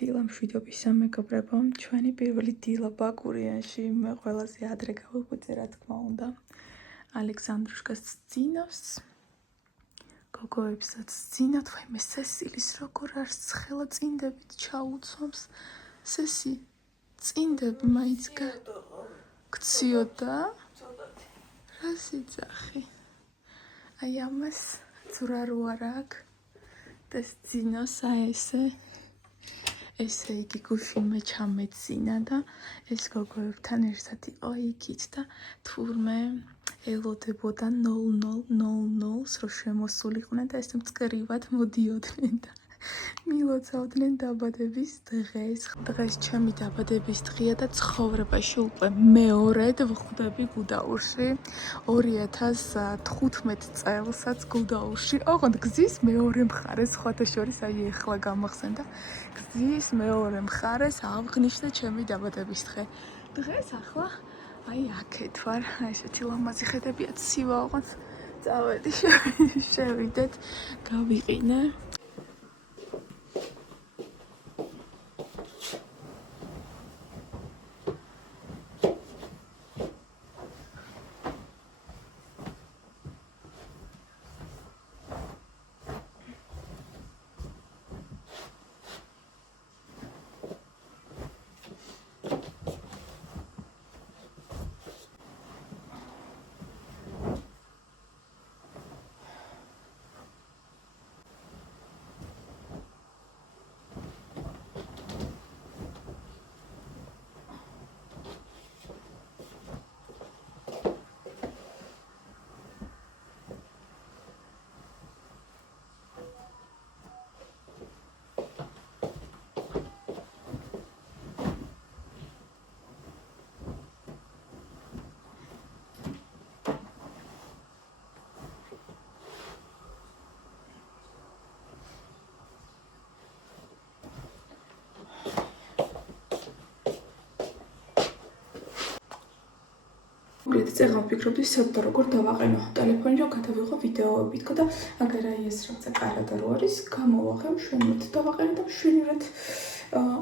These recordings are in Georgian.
დილა მშვიდობისა მეგობრებო, ჩვენი პირველი დილა ბაკურიანში, მე ყველაზე ადრე გავიღვიძე, რა თქმა უნდა. ალექსანდრუშკას წინავს, გოგოებსაც წინავთ, ვაიმე სესილის როგორ არის ცხელა წინდებით ჩაუცვამს. სესი, წინდები მაინც გციოდა? რა სიძახი? აი ამას ცურა რო არ აქვს. და წინავს აი ესე იგი გუშინმე ჩამეცინა და ეს გოგოებთან ერთად იყო იქით და თურმე ელოდებოდა 00:00-ს რომ შემოსულიყვნენ და ესე მწყრივად მოდიოდნენ და მილოცავდნენ დაბადების დღეს. დღეს ჩემი დაბადების დღეა და ცხოვრებაში უკვე მეორედ ვხვდები გუდაურში. 2015 წელსაც გუდაურში. ოღონდ გზის მეორე მხარეს, სხვათა შორის აი ეხლა გამახსენდა. გზის მეორე მხარეს აღნიშნე ჩემი დაბადების დღე. დღეს ახლა აი აქეთ ვარ. ესეთი ლამაზი ხედებია ცივა, ოღონდ წავედი შევიდეთ, გავიყინე. წეგან ვფიქრობდი საერთოდ როგორ დავაყენო ტელეფონი რომ გადავიღო ვიდეოები თქო და აგერ აი ეს რაღაცა კარადა რო არის გამოვაღე მშვენივრად დავაყენე და მშვენივრად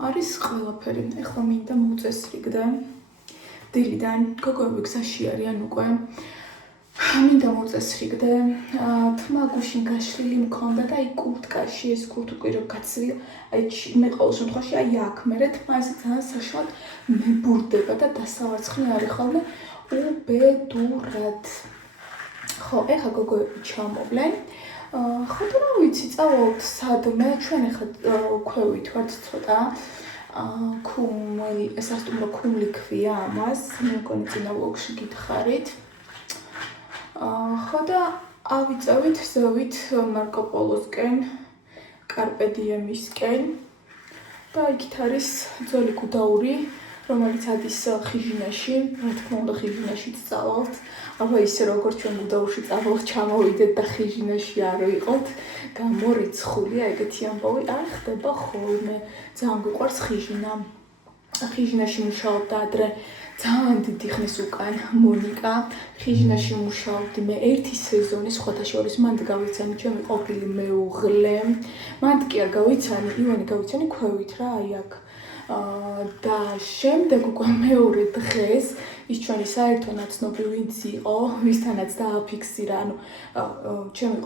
არის ყველაფერი. ეხლა მინდა მოუწესრიგდე დილიდან გოგოები გზაში არიან უკვე. მინდა მოუწესრიგდე თმა გუშინ გაშლილი მქონდა და აი კურტკაში ეს კურტ უკვე რომ გაცვია აი მე ყოველ შემთხვევაში აი აქ მერე თმა ესე ძალიან საშუალოდ მებურდება და დასავარცხნი არის ხოლმე უბედურად. ხო, ეხა გოგოები ჩამოვლენ. ხო და რა ვიცი, წავალთ სადმე, ჩვენ ეხა ქვევით ვართ ცოტა. ეს არის თუმცა ქუმლი ქვია ამას, მე მგონი წინა ვლოგში გითხარით. ხო და ავიწევით ზევით მარკო პოლოსკენ, კარპე დიემისკენ და იქით არის ძველი გუდაური, რომელიც ადის ხიჟინაში, რა თქმა უნდა ხიჟინაშიც წავალთ. აბა ისე როგორც ჩვენ გუდაურში წავალთ, ჩამოვიდეთ და ხიჟინაში არ ვიყოთ, გამორიცხულია ეგეთი ამბავი არ ხდება ხოლმე. ძალიან გვიყვარს ხიჟინა. ხიჟინაში მუშაობდა ადრე ძალიან დიდი ხნის უკან მონიკა. ხიჟინაში მუშაობდი მე ერთი სეზონი, სხვათა შორის მანდ გავიცანი ჩემი ყოფილი მეუღლე. მანდ კი არ გავიცანი, ივანი გავიცანი ქვევით რა, აი აქ. და შემდეგ უკვე მეორე დღეს ის ჩვენი საერთო ნაცნობი ვინც იყო, ვისთანაც დააფიქსირა, ანუ ჩემი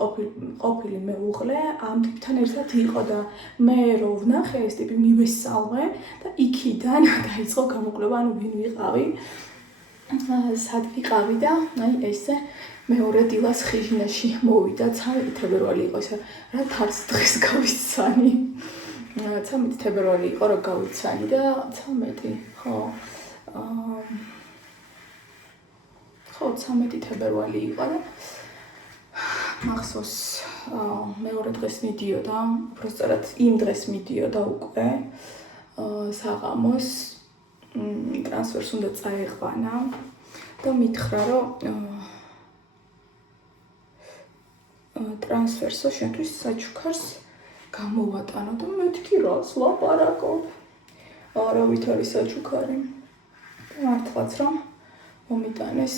ყოფილი მეუღლე ამ ტიპთან ერთად იყო და მე რო ვნახე ეს ტიპი მივესალმე და იქიდან დაიწყო გამოკვლევა, ანუ ვინ ვიყავი, სად ვიყავი და აი ესე მეორე დილას ხიჟინაში მოვიდა. 13 თებერვალი იყო ესე რა თავს დღეს გავიცანი. 13 თებერვალი იყო რა გავიცანი და 13 ხო 13 თებერვალი იყო და მახსოვს მეორე დღეს მიდიოდა, უბრალოდ იმ დღეს მიდიოდა უკვე საღამოს ტრანსფერს უნდა წაეყვანა და მითხრა რომ ტრანსფერსო შენთვის საჩუქარს გამოვატანო და მეთქი რას ლაპარაკობ. არავით არის საჩუქარი. მართლაც რომ მომიტანეს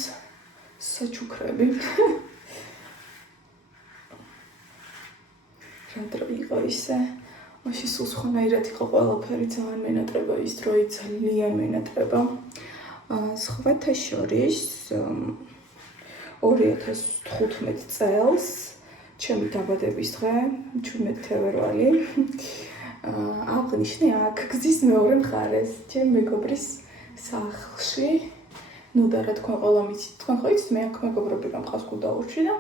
საჩუქრები. რა დრო იყო ისე მაშინ სულ სხვანაირად იყო ყველაფერი, ძალიან მენატრება ის დროი, ძალიან მენატრება. სხვათა შორის 2015 წელს ჩემი დაბადების დღე 17 თებერვალი აღნიშნე აქ გზის მეორე მხარეს ჩემი მეგობრის სახლში. ნუ და რა თქვა ყველა მიცით, თქვენ ხო იცით მე აქ მეგობრები გამყავს გუდაურში და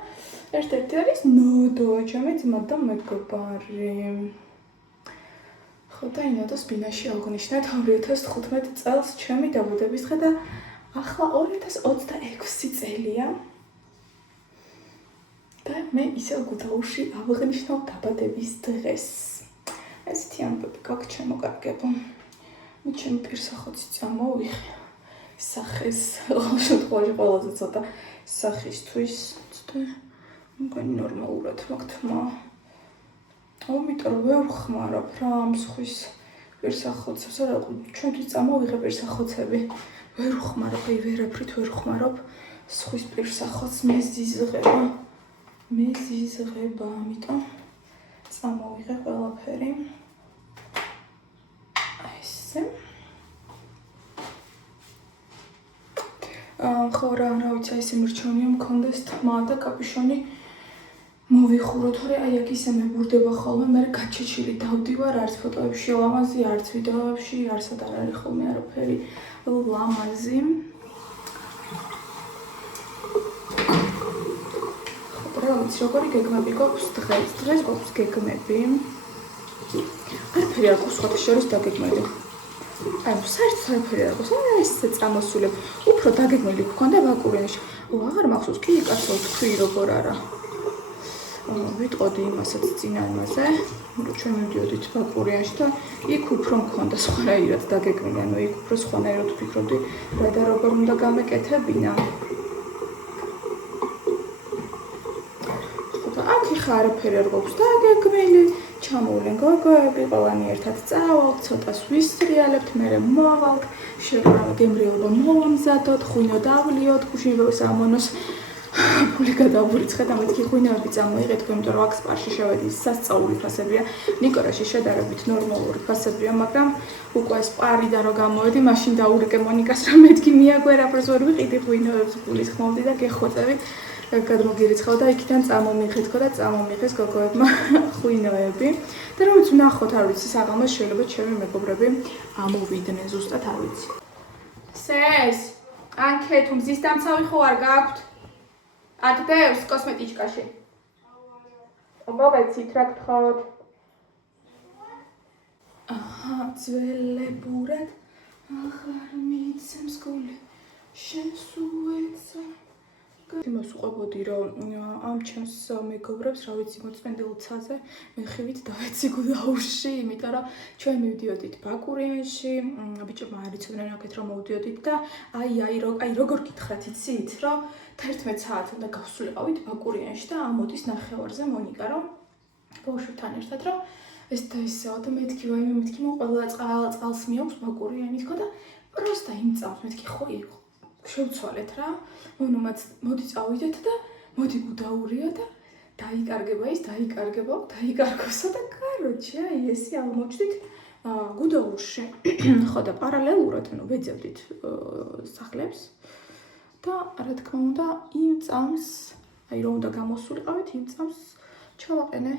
ერთ-ერთი არის ნოდო ჩემი ძმა და მეგობარი. ხო და ინოდოს ბინაში აღნიშნეთ 2015 წელს ჩემი დაბადების დღე და ახლა 2026 წელია. და მე ისევ გუდაურში აღნიშნავ დაბადების დღეს. ესეთი ამბები გაქვს ჩემო კარგებო. მე ჩემი პირსახოცი წამოვიღე. სახეს შემთხვევაში ყველაზე ცოტა სახისთვის ცოტა მგონი ნორმალურად მაგთმა. ამიტომ ვერ ხმარობ რა ამ სხვის პირსახოცებს, რა ჩვენთვის წამოვიღე პირსახოცები. ვერ ხმარობ, ვერაფრით ვერ ხმარობ სხვის პირსახოცს მეზიზღება. ამიტომ წამოვიღე ყველაფერი. აი ესე. ხო რა ვიცი, ეს მირჩევნია მქონდეს თმა და კაპიშონი მოვიხურო, თორე აი აქ ისე მებურდება ხოლმე, მე გაჩეჩილი დავდივარ, არც ფოტოებში ლამაზი, არც ვიდეოებში, არცად არ არის ხოლმე არაფერი ლამაზი. რა ვიცი, როგორი გეგმები გვაქვს დღეს? დღეს გვაქვს გეგმები. არაფერი არ გვაქვს სხვათა შორის დაგეგმილი. აი, საერთოდ არაფერი არ გვაქვს. ესე წამოსულებ. უფრო დაგეგმილი გქონდა ბაკურიანში. აღარ მახსოვს, კი კაცო თქვი როგორ არა. ვიტყოდი იმასაც წინა იმაზე, რომ ჩვენ მივდიოდით ბაკურიანში და იქ უფრო მქონდა სხვანაირად დაგეგმილი, ანუ იქ უფრო სხვანაირად ვფიქრობდი, რა და როგორ უნდა გამეკეთებინა. აქ ხა არაფერი არ გვაქვს დაგეგმილი, ჩამოვლენ გოგოები, ყველანი ერთად წავალთ, ცოტას ვისრიალებთ, მერე მოვალთ, გემრიელობა მოვამზადოთ, ღვინო დავლიოთ, გუშინებელ სამონოს ფული გადავურიცხეთ, და მეთქი ღვინოები წამოიღეთ, იმიტომ რომ აქ სპარში შევედი, სასწაული ფასებია, ნიკორაში შედარებით ნორმალური ფასებია, მაგრამ უკვე სპარიდან რო გამოვედი, მაშინ დაურიკე მონიკას, რომ მეთქი მიაგვერაფერს ვერ ვიყიდი ღვინოებს გულის ხმოვდი და გეხოწები. გადმოგირიცხავ და იქიდან წამომიხეთქო და წამომიღეს გოგოებმა ღვინოები. და რომელიც ვნახოთ, არ ვიცი, საღამოს შეიძლება ჩემი მეგობრები ამოვიდნენ, ზუსტად არ ვიცი. სეს, ანქე, თუ მზის დამცავი ხო არ გაქვთ? ატდევს კოსმეტიჩკაში. მოგეცით რა გთხოვთ? აჰა, ძველებურად აღარ მიცემს გული, შენს უეცა. იმას უყვებოდი, რომ ამ ჩემს მეგობრებს, რა ვიცი, მოწმენდილ ცაზე მეხივით დავეცი გუდაურში, იმიტომ რომ ჩვენ მივდიოდით ბაკურიანში, ბიჭებმა არ იცოდნენ აქეთ რომ მოვდიოდით და აი როგორ გითხრათ, იცით, რომ 11 საათს უნდა გავსულიყავით ბაკურიანში და ამოდის ნახევარზე მონიკა, რომ ბავშვებთან ერთად, რომ ეს და ისეო და მეთქი ვაიმე, მეთქი ყველა წყალს მიაქვს ბაკურიანი თქო და პროსტა იმ წამს მეთქი ხო იყო. შევცვალეთ რა, მოდი წავიდეთ და მოდი გუდაურია და დაიკარგება ის, დაიკარგოსა და კაროჩე, აი ესე აღმოჩნდით გუდაურში. ხო და პარალელურად ვეძებდით სახლებს და რა თქმა უნდა იმ წამს, აი რომ უნდა გამოსულიყავით, იმ წამს ჩავაყენე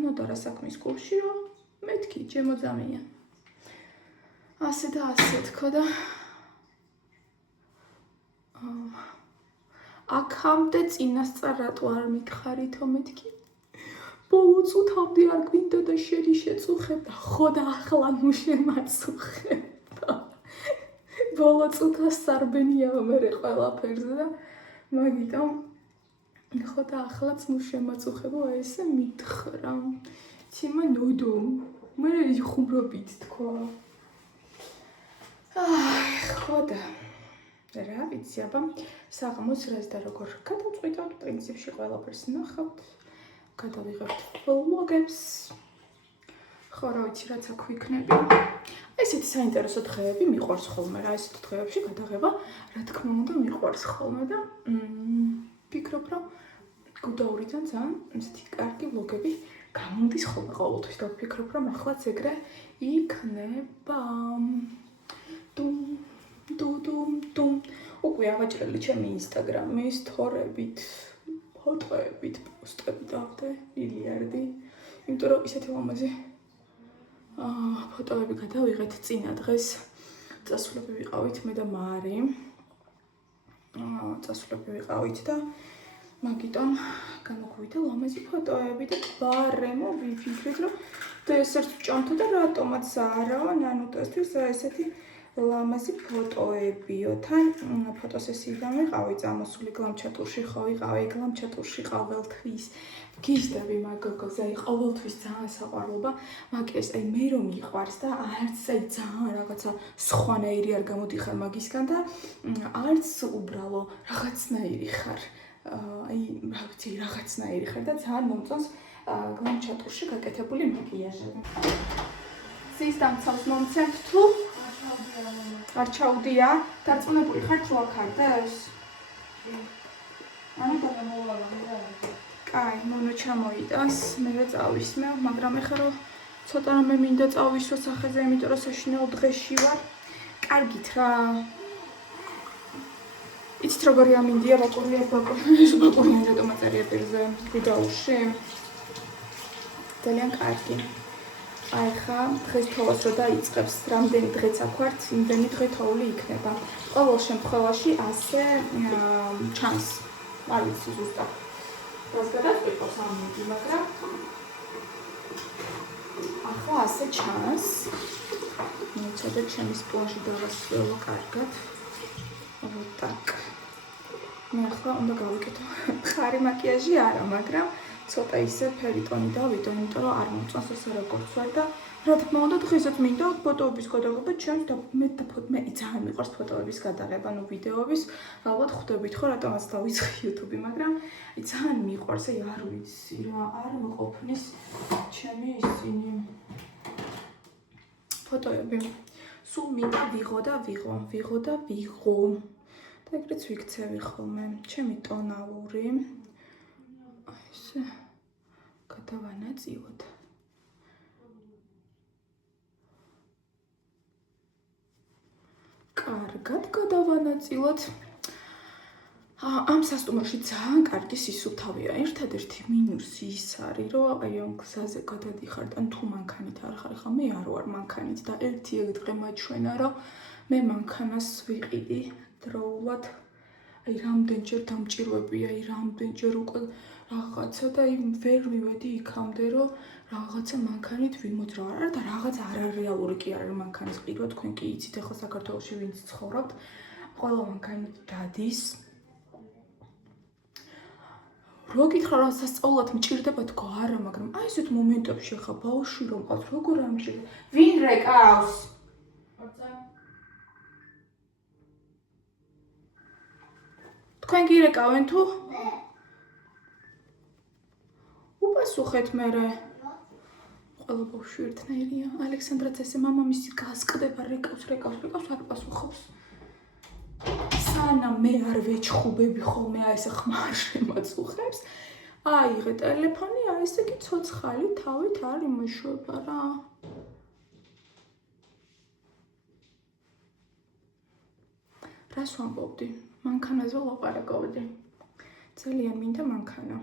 ნოდარა საქმის კლუბში, რომ მეთქი ჩემოძამია. ასე და ასე თქო და აქამდე წინასწარ რატო არ მითხარითო მეთქი? ბოლო წუთამდე არ გვინდა და შენი შეწუხებდა, ხო და ახლა ნუ შემაწუხებდა. ბოლო წუთას სარბენია მერე ყველაფერზე და მაგიტომ ხო და ახლაც ნუ შემაწუხებო, ესე მითხრა. თიმა ნოდო, მე ხუმრობით თქვა. აი, ხო და რა ვიცი, აბა საღამოს რას და როგორ გადავწყვიტავთ, პრინციპში ყველაფერს ნახავთ, გადავიღებთ ვლოგებს. ხო რა ვიცი, რაც აქ ვიქნები. ესეთი საინტერესო დღეები მიყვარს ხოლმე რა, ესეთ დღეებში გადაღება, რა თქმა უნდა მიყვარს ხოლმე და ფიქრობ, რომ გუდაურიდან ძალიან ესეთი კარგი ვლოგები გამოდის ხოლმე ყოველთვის და ვფიქრობ, რომ ახლაც ეგრე იქნება. დუმ. უკვე ავაჭრელი ჩემი ინსტაგრამის სტორებით, ფოტოებით, პოსტები დავდე მილიარდი. იმიტომ რომ ისეთი ლამაზი ფოტოები გადავიღეთ წინა დღეს. წასვლები ვიყავით მე და მარი. წასვლები ვიყავით და მაგიტომ გამოგვივიდა ლამაზი ფოტოები და ბარემო ვიფიქრეთ რომ დესერტს ვჭამთო და რატომაც არა ნანუტასთვის ესეთი ლამაზი ფოტოებიო. თან ფოტოსესიიდან ვიყავი წამოსული გლამჩატურში ხო ვიყავი გლამჩატურში ყოველთვის გიჟდები მაგ გოგოს აი ყოველთვის ძალიან საყვარლობა მაგას აი მე რომ მიყვარს და არც აი ძალიან რაღაცა სხვანაირი არ გამოდიხარ მაგისგან და არც უბრალო რაღაცნაირი ხარ აი რა ვიცი რაღაცნაირი ხარ და ძალიან მომწონს გლამჩატურში გაკეთებული მაკიაჟები. ზის დამცავს მომცემთ თუ არ ჩაუდია? დარწმუნებული ხარ თუ აქ არდეს? კაი, მონო ჩამოიტანს, მე რა წავისმე, მაგრამ ეხლა რომ ცოტა რამე მინდა წავისვო სახეზე, იმიტომ რომ საშინაო დღეში ვარ. კარგით რა. იცით როგორი ამინდია ბაკურია რატომ აწერია პირზე ვიდეოში? ძალიან კარგი. აი ხა დღეს თოვას რო დაიწყებს, რამდენი დღეც აქ ვართ, იმდენი დღე თოვლი იქნება. ყოველ შემთხვევაში ასე ჩანს. არ ვიცი ზუსტად. რას გადაწყვეტავს ამინდი, მაგრამ ახლა ასე ჩანს. მოცადეთ ჩემი სპლაჟი დავასრულო კარგად. так. მე ახლა უნდა გავიკეთო ხარი მაკიაჟი არა, მაგრამ ცოტა ისე ფერი ტონი დავიდო, იმიტომ რომ არ მომწონს ესე როგორც ვარ და რა თქმა უნდა დღესაც მინდა ფოტოების გადაღება ჩემს და მე ძალიან მიყვარს ფოტოების გადაღება, ნუ ვიდეოების, ალბათ ხვდებით ხო რატომაც დავიწყე YouTube-ი, მაგრამ ძალიან მიყვარს, აი არ ვიცი რა, არ მყოფნის ჩემი ისინი ფოტოები. სულ მინდა ვიღო და ეგრეც ვიქცევი ხოლმე, ჩემი ტონალური ესე გადავანაწილოთ. კარგად გადავანაწილოთ. ამ სასტუმროში ძალიან კარგი სისუფთავია. ერთადერთი მინუსი ის არის, რომ აი ამ გზაზე გადადიხარ და თუ მანქანით არ ხარ, ხა მე არ ვარ მანქანით და ერთი ეგ დღე მაჩვენა, რომ მე მანქანას ვიყიდი დროულად. აი რამდენჯერ დამჭირვებია, აი რამდენჯერ უკვე რაღაცა და აი ვერ მივედი იქამდე, რომ რაღაცა მანქანით ვიმოძრავ. არა და რაღაც არარეალური კი არ არის მანქანის ყიდვა, თქვენ კი იცით, ახლა საქართველოში ვინც ცხოვრობთ, ყველა მანქანით დადის. რო გითხრა რა სასწაულად მჭირდება თქო არა, მაგრამ აი ესეთ მომენტებში ხა ბავშვი რომ ყავს, როგორ არ მჭირდება? ვინ რეკავს? თქვენ კი რეკავენ თუ? უპასუხეთ მერე. ყველა ბავშვი ერთნაირია. ალექსანდრაც ესე მამამისი გასკდება, რეკავს, არ პასუხობს. სანამ მე არ ვეჩხუბები ხოლმე აი ესე ხმარ შემაწუხებს. აიღე ტელეფონი, აი ესე კი ცოცხალი თავით არ იმოშვება რა. რას ვამბობდი? მანქანაზე ვლაპარაკობდი. ძალიან მინდა მანქანა.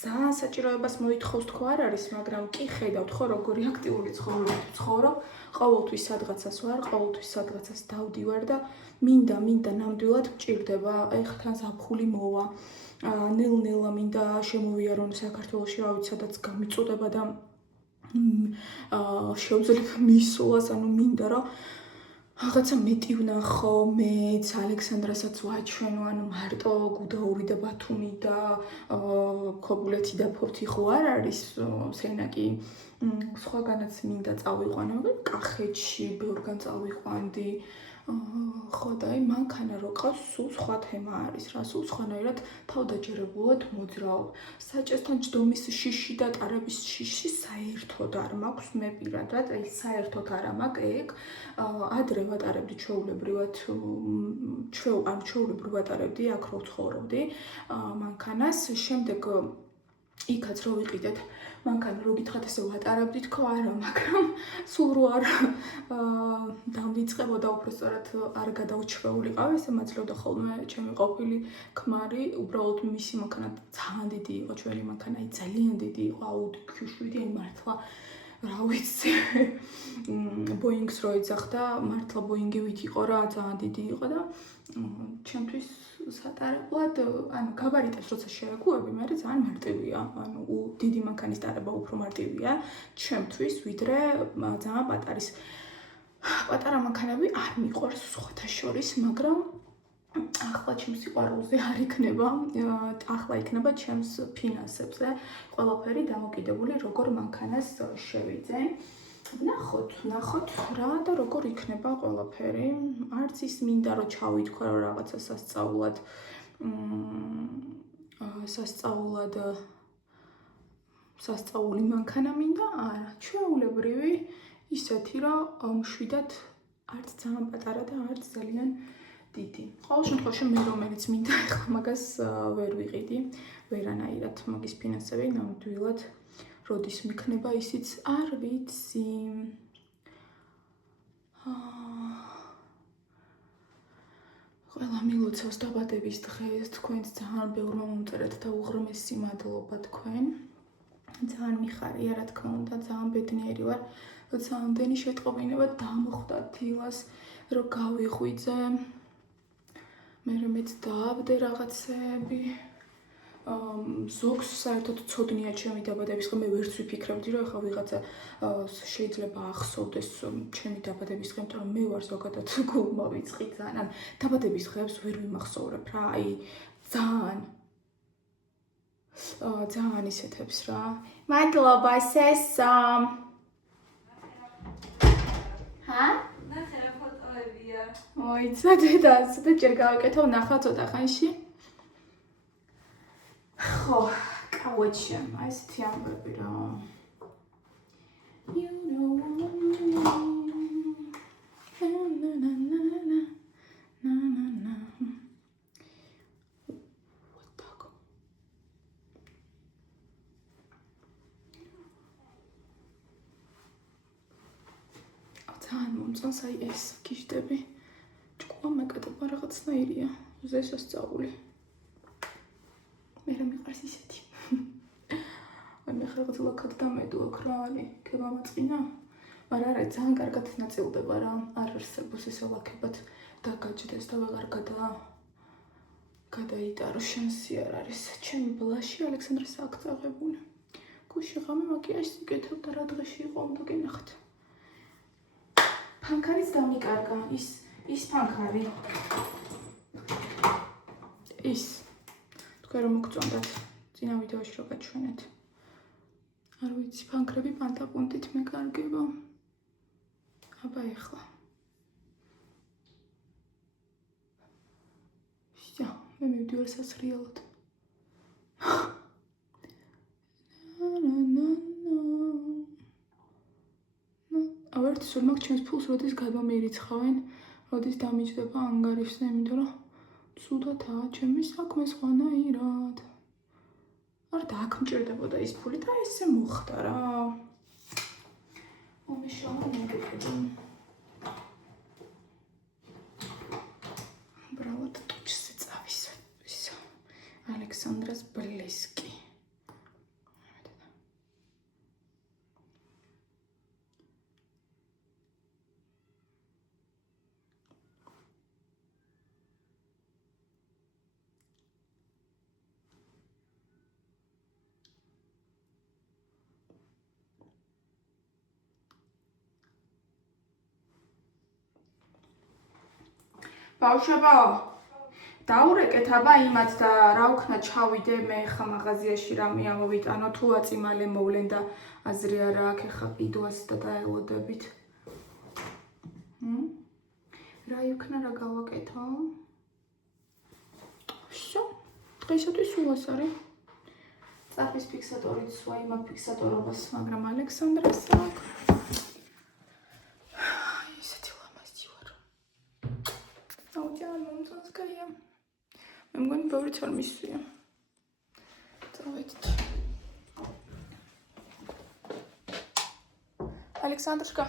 ძალიან საჭიროებას მოითხოვს თქო არ არის, მაგრამ კი ხედავთ ხო როგორი აქტიური ცხოვრებით ვცხოვრობ, ყოველთვის სადღაცას ვარ, ყოველთვის სადღაცას დავდივარ და მინდა ნამდვილად მჭირდება, აი ხთან ზაფხული მოვა. ნელ-ნელა მინდა შემოვიარონ საქართველოში, რა ვიცი, სადაც გამიწოდება და შევძლებ მისვლას, ანუ მინდა რომ რაღაცა მეტი ვნახო, მეც ალექსანდრასაც ვაჩვენო, ანუ მარტო გუდაური და ბათუმი და ქობულეთი და ფოთი ხო არ არის სენაკი. სხვაგანაც მინდა წავიყვანო, კახეთში ბევრგან წავიყვანდი. ხო და აი მანქანა რო ყავს, სულ სხვა თემა არის რა, სულ სხვანაირად თავდაჯერებულად მოძრავ. საჭესთან ჯდომის შიში და ტარების შიში საერთოდ არ მაქვს მე პირადად, აი საერთოდ არა მაქვს ეგ. ადრე ვატარებდი ჩვეულებრივად, ჩვეულებრივ ვატარებდი, აქ რო ვცხოვრობდი, მანქანას, შემდეგ იქაც რო ვიყიდეთ, მანქანა რო გითხრათ ესე ვატარებდით თქო არა, მაგრამ სულ რო არ დავიწყებოდა უბრალოდ არ გადავჩვეულიყავ, ესე მაძლევდა ხოლმე ჩემი ყოფილი ქმარი, უბრალოდ მისი მანქანა ძალიან დიდი იყო, ჩვენი მანქანა ძალიან დიდი იყო, Audi Q7, მართლა რა ვიცი, Boeing-ს რო ეძახდა, მართლა Boeing-ივით იყო რა, ძალიან დიდი იყო და ჩემთვის სატარებლად, ანუ გაბარიტებს როცა შეეგუები, მე ძალიან მარტივია, ანუ დიდი მანქანის ტარება უფრო მარტივია ჩემთვის, ვიდრე ძალიან პატარა მანქანები არ მიყვარს სხვათა შორის, მაგრამ ახლა ჩემს სიყვარულზე არ იქნება, ახლა იქნება ჩემს ფინანსებზე ყველაფერი დამოკიდებული, როგორ მანქანას შევიძენ. ნახოთ რა და როგორ იქნება ყველაფერი. არც ის მინდა რომ ჩავითქვა რომ რაღაცა სასწაული მანქანა მინდა, არა, ჩვეულებრივი ისეთი რომ მშვიდად არც ძალიან პატარა და არც ძალიან დიდი. ყოველ შემთხვევაში მე რომელიც მინდა ახლა მაგას ვერ ვიყიდი, ვერანაირად მაგის ფინანსები ნამდვილად როდის მიქნება ისიც არ ვიცი. ყველა მილოცავს დაბადების დღეს, თქვენს ძალიან ბევრმა მომწერეთ და უღრმესი მადლობა თქვენ. ძალიან მიხარია, რა თქმა უნდა, ძალიან ბედნიერი ვარ, როცა ამდენი შეტყობინება დამხვდა დილას, რომ გავიღვიძე. მეც დააბდე რაღაცეები. ზოგს საერთოდ ცოდნია ჩემი დაბადების დღე, მე ვერც ვიფიქრებდი, რომ ახლა ვიღაცა შეიძლება ახსოვდეს ჩემი დაბადების დღე, იმიტომ რომ მე ვარ ზოგადად გულმოვიწყი ძალიან. დაბადების დღეებს ვერ ვიმახსოვრებ რა, აი ძალიან ისეთებს რა. მადლობა სესა. ნახე რა ფოტოებია. ой, ცოტა ჯერ გავაკეთო ნახა ცოტა ხანში. ხო, კავეჩემ, აი ესეთი ამბები რა. You know na. What ძალიან მომწონს აი ეს გიშტები. ჭკუა მეკატება რაღაცნაირია, ზესასწაული. მე რა მიყვარს ისეთი. აი მე ხარ რაღაც ლაქად დამედო აქ რა არის, გემამაწყინა? მაგრამ არა, ძალიან კარგად ნაწილდება რა, არ არსებობს ესე ლაქებად დაგაჯდეს და ვეღარ გადაიტარო, შანსი არ არის. ჩემი ბლაში ალექსანდრეს აქ წაღებული. გუში ღამე მაკიაჟს იკეთებ და რა დღეში იყო უნდა გენახთ. ფანქარიც დამიკარგა, ის ფანქარი. ის თქვენ რომ მოგწონდათ წინა ვიდეოში რო გაჩვენეთ. არ ვიცი, ფანქრები პანტაპუნტით მეკარგება. აბა ეხლა. მე მივდივარ სასრიალოდ. ავერთ სულ მაგ ჩემს ფულს როდის გადმომირიცხავენ, როდის დამიჯდება ანგარიშზე, იმიტომ რომ ცუდათაა ჩემი საქმე სხვანაირად. არ დააკმჭირდებოდა ის ფული და ესე მოხდა რა. მომიშალა მოგეკეთე. უბრალოდ ტუჩზე წავისა. ისო. ალექსანდრას ბლესკი. ბავშვებო, დაურეკეთ აბა იმათ და რა ვქნა ჩავიდე მე ხა მაღაზიაში რამე ამოვიტანო, თუ აწი მალე მოვლენ და აზრი არა აქ ხა ყიდვას და დაელოდებით. რა იქნა რა გავაკეთო? всё, დღეისათვის სულ ეს არის. წაფის ფიქსატორიც ვაი მაგ ფიქსატორობას, მაგრამ ალექსანდრას აქვს. მე მგონი ბევრიც არ მისვია. წავედით. Александрушка,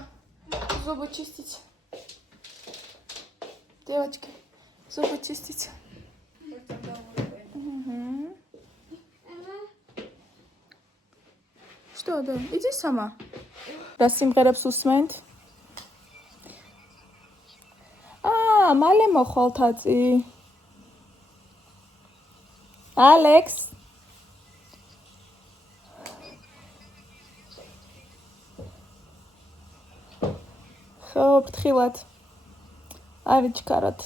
зубы чистить. Девочки, зубы чистить. Что, да? Иди сама. Раз სიმღერებს უსმენთ. მალე მოხვალთ აწი. ალექს. ხო, ფრთხილად. ავიჩქაროთ.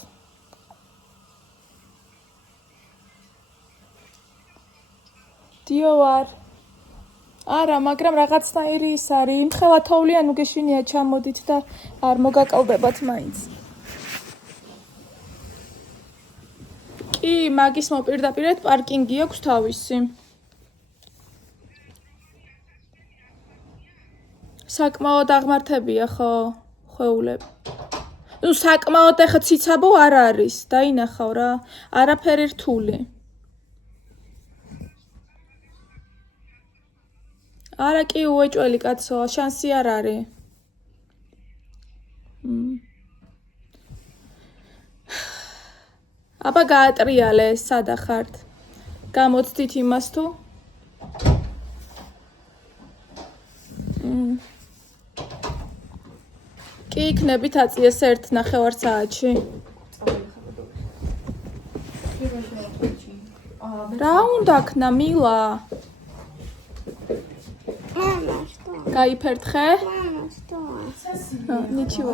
დიო ვარ. არა, მაგრამ რაღაცნაირი ის არის. იმხელა თოვლიანი უგეშინია ჩამოდით და არ მოგაკალდებათ მაინც. კი, მაგის მოპირდაპირედ პარკინგი აქვს თავისი. საკმაოდ აღმართებია, ხო, ხვეულები. ნუ საკმაოდ ეხა ციცაბო არ არის, დაინახავ რა. არაფერი რთული. არა კი უეჭველი კაცო, შანსი არ არის. აბა გაატრიალე, სადა ხართ? გამოცდით იმას თუ? კი იქნებით აწიეს 1.5 საათში. რა უნდა ქნა მილა? Мама, что? გაიფერთხე? Мама, что? Ничего.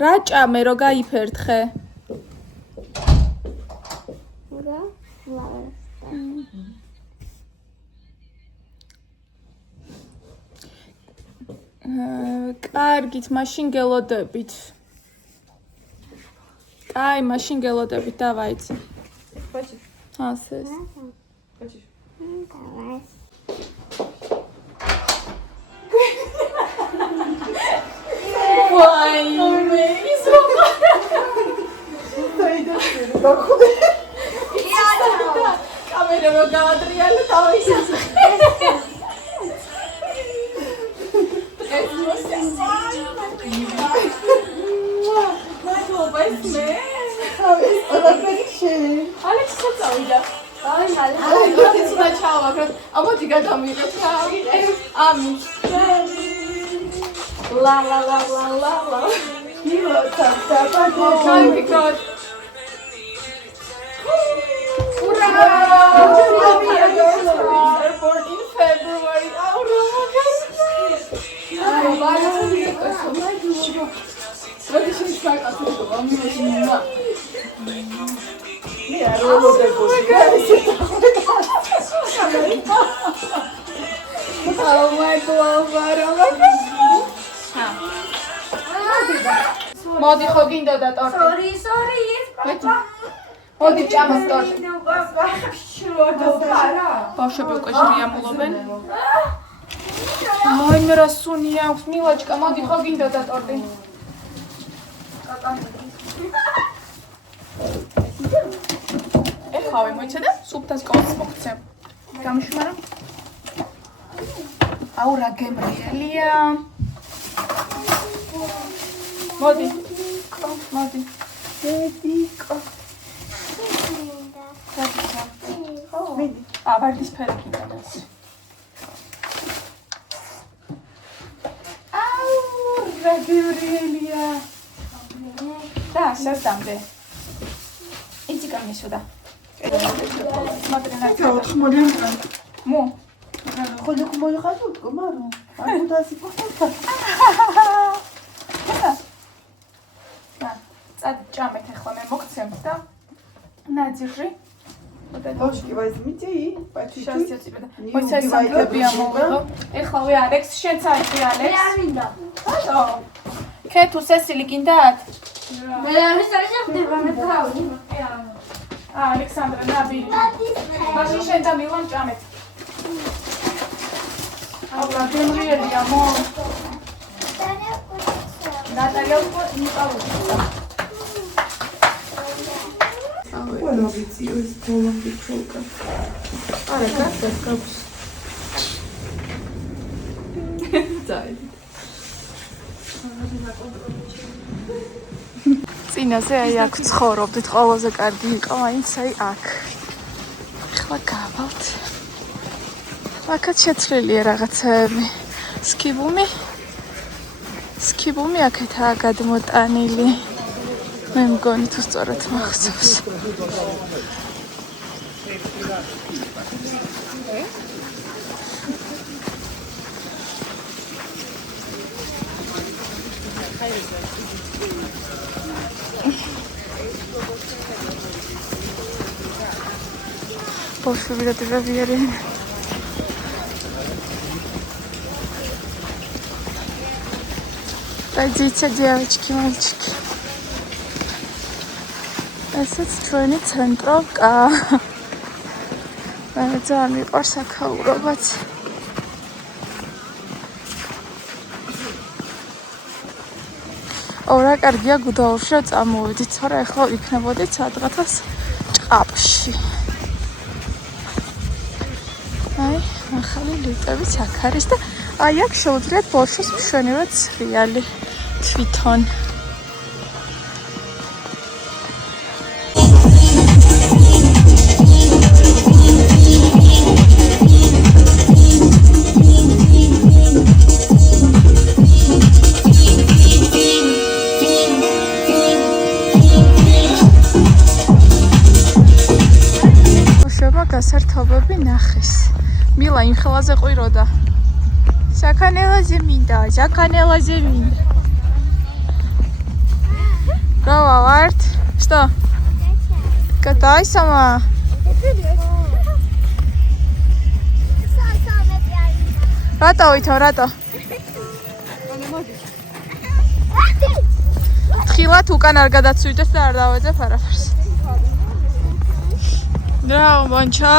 რა ჭამე რო გაიფერთხე? Да? Ладно. კარგით, მაშინ გელოდებით. კაი, მაშინ გელოდებით, დავაიცი. Хочешь? ასეს. Хочешь? Давай. ვაიმე, ის რო კამერა რო გაატრიალე თავისი. ალექსი წავიდა. აი, ეს უნდა ჩავაგროთ. ამოდი გადამიღეთ რა. ამით. ლა ლა ლა ლა ლა ლა. ჩაიფიქროთ. ურა! Airport in February. აურა მაგარი. აი, ვაი, როდი შეიძლება ამიმოშინა. მე არ Oh my God, მოდი ხო გინდოდა ტორტი? Sorry, yes, papa. მოდი ჭამოს ტორტი. No, papa. ბავშვები უკვე ჟრიამულობენ. აი მე რა სუნი აქვს, მილაჭკა, მოდი ხო გინდოდა ტორტი? ეხავე მოიცადა? სუფთას კოლს მოგცემ. გამიშმარო? აუ რა გემრიელია. მოდი. მოდი. დედიკო. ვარდისფერი კიდევაც. აუ რა გემრიელია. და შესამდე. იცი გამისოდა. смотри на это. мо. خودك ما يخلوك مارو. أنا داسي فقط. წამეთ ახლა მე მოგცემთ და ნაძირი. Ложки возьмите и по чуть-чуть. მოიცადები ამოვიღო. ეხლა ალექს შენც არის ალექს. მინდა. ბატო. ქეთუ სესილი გინდათ? მე არ ვისახდება მე თავი. ალექსანდრა ნაბი. მაშინ შენ და მილან ჭამეთ. აულა გემრიელია მო. ნატალია უკვე ნიკაუდა. Bueno, объектив из пола печёлка. არა, გასწრაფ. წინაზე აი აქ ცხოვრობდით, ყველაზე კარგი იყო მაინც აი აქ. ახლა გავალთ. აქაც შეცვლილია რაღაცაები. სქიბუმი აქეთაა გადმოტანილი. მე მგონი თუ სწორად მახსოვს. ბავშვები და დედები არიან. Пойдите, девочки, мальчики. ესეც ჩვენი ცენტროვკა. მე ძალიან მიყვარს აქაურობაც. ორა კარგია გუდაურში რომ წამოვიდით, თორე ახლა იქნებოდით სადღაც ჭყაპში. აი, ახალი ლიტვებიც აქ არის და აი აქ შეუძლიათ ბორშოს მშვენივრად სრიალი თვითონ. გასართობები ნახეს. მილა იმ ხელაზე ყვიროდა. საკანელაზე მინდა. Права варт. Что? Катай сама. Рато ვითო, რატო? თხილად უკან არ გადაცვიდეს და არ დავეძებ არაფერს. Здраво, Бончо.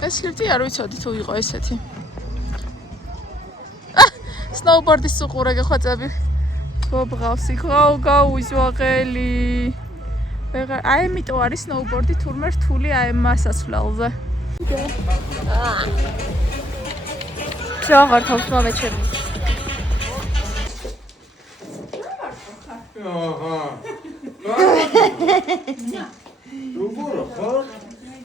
ეს ლიფტი არ ვიცოდი თუ იყო ესეთი. სნოუბორდის უყურე გეხვეწები. გობღავსი, გაუიზვაღელი. აი ამიტომ არის სნოუბორდი თურმე რთული აი მასასვლელზე. შევაღარ თავს მომეჩები. აჰა. როგორ ხარ?